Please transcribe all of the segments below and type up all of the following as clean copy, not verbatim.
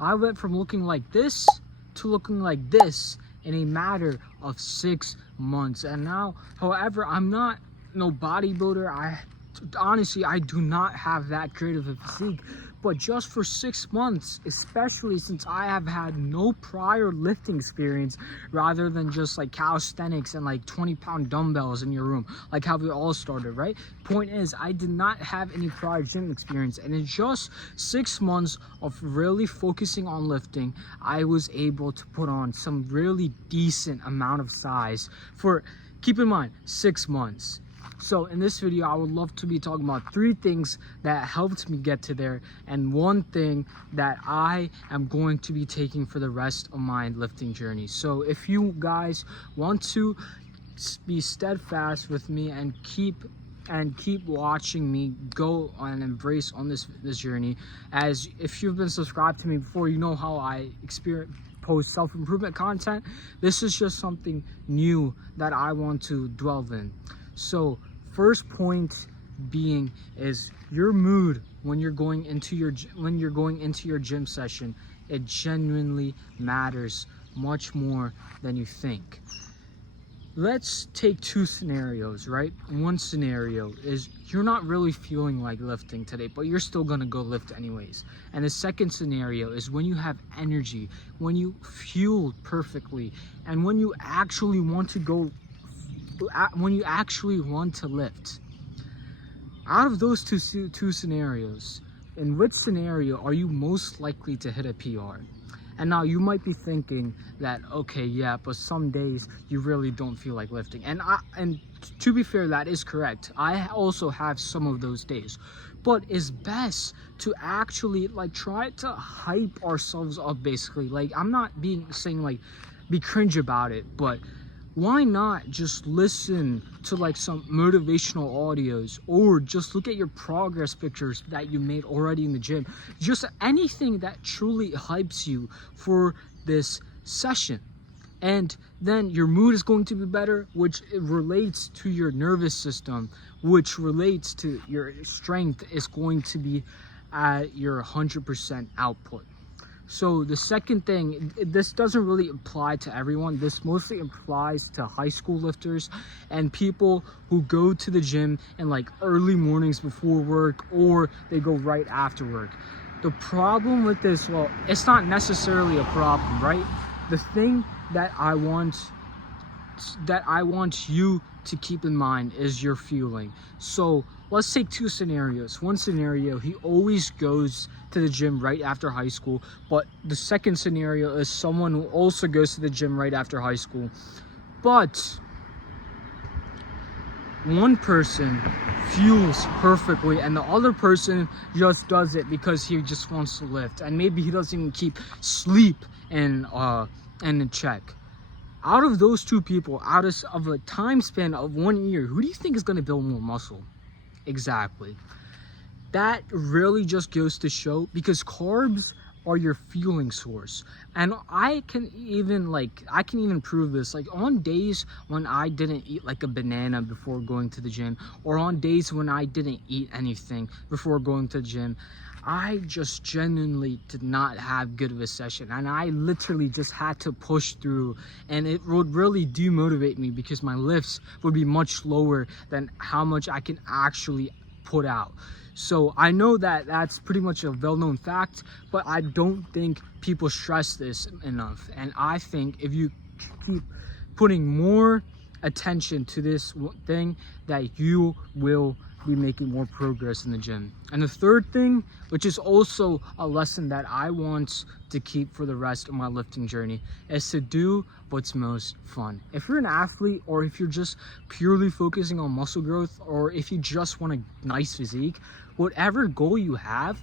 I went from looking like this to looking like this in a matter of 6 months. And now, however, I'm not no bodybuilder. Honestly, I do not have that great of a physique, but just for 6 months, especially since I have had no prior lifting experience, rather than just like calisthenics and like 20-pound dumbbells in your room, like how we all started, right? Point is, I did not have any prior gym experience, and in just 6 months of really focusing on lifting, I was able to put on some really decent amount of size for, keep in mind, 6 months. So in this video, I would love to be talking about 3 things that helped me get to there, and 1 thing that I am going to be taking for the rest of my lifting journey. So if you guys want to be steadfast with me and keep watching me go and embrace on this journey, as if you've been subscribed to me before, you know how I post self-improvement content. This is just something new that I want to dwell in. So first point being is your mood when you're going into your gym session. It genuinely matters much more than you think. Let's take 2 scenarios, right? One scenario is you're not really feeling like lifting today, but you're still gonna go lift anyways. And the second scenario is when you have energy, when you fueled perfectly, and when you actually want to lift. Out of those two scenarios, in which scenario are you most likely to hit a PR? And now you might be thinking that, okay, yeah, but some days you really don't feel like lifting. And to be fair, that is correct. I also have some of those days. But it's best to actually like try to hype ourselves up, basically. Like, I'm not saying like be cringe about it, but why not just listen to like some motivational audios, or just look at your progress pictures that you made already in the gym? Just anything that truly hypes you for this session. And then your mood is going to be better, which relates to your nervous system, which relates to your strength is going to be at your 100% output. So the second thing, this doesn't really apply to everyone. This mostly applies to high school lifters and people who go to the gym in like early mornings before work, or they go right after work. The problem with this, well, it's not necessarily a problem, right? The thing that I want you to keep in mind is your fueling. So let's take 2 scenarios. One scenario, he always goes to the gym right after high school, but the second scenario is someone who also goes to the gym right after high school, but one person fuels perfectly and the other person just does it because he just wants to lift, and maybe he doesn't even keep sleep in check. Out of those 2 people, out of a time span of 1 year, who do you think is going to build more muscle? Exactly. That really just goes to show, because carbs are your fueling source. And I can even prove this. Like on days when I didn't eat like a banana before going to the gym, or on days when I didn't eat anything before going to the gym, I just genuinely did not have good of a session, and I literally just had to push through, and it would really demotivate me because my lifts would be much lower than how much I can actually put out. So I know that that's pretty much a well-known fact, but I don't think people stress this enough. And I think if you keep putting more attention to this thing, that you will be making more progress in the gym. And the third thing, which is also a lesson that I want to keep for the rest of my lifting journey, is to do what's most fun. If you're an athlete, or if you're just purely focusing on muscle growth, or if you just want a nice physique, whatever goal you have,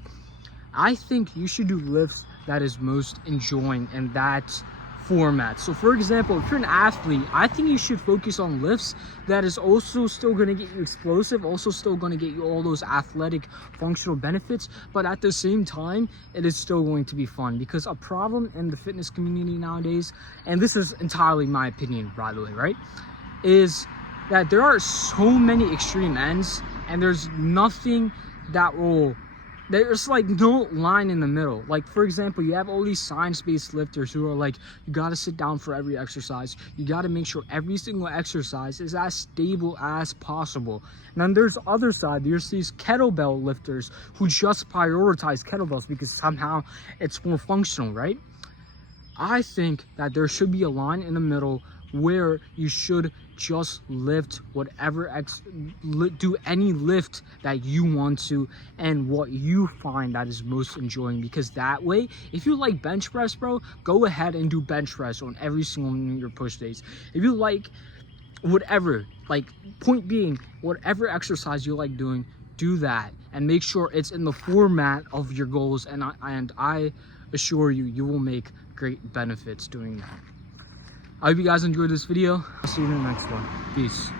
I think you should do lifts that is most enjoying in that format. So for example, if you're an athlete, I think you should focus on lifts that is also still going to get you explosive, also still going to get you all those athletic functional benefits, but at the same time it is still going to be fun. Because a problem in the fitness community nowadays, and this is entirely my opinion by the way, right, is that there are so many extreme ends, and there's nothing that will there's like no line in the middle. Like, for example, you have all these science-based lifters who are like, you got to sit down for every exercise. You got to make sure every single exercise is as stable as possible. And then there's the other side. There's these kettlebell lifters who just prioritize kettlebells because somehow it's more functional, right? I think that there should be a line in the middle where you should just lift whatever do any lift that you want to and what you find that is most enjoying, because that way, if you like bench press, bro, go ahead and do bench press on every single one of your push days. If you like whatever, like, point being, whatever exercise you like doing, do that and make sure it's in the format of your goals, and I assure you, you will make great benefits doing that. I hope you guys enjoyed this video. I'll see you in the next one. Peace.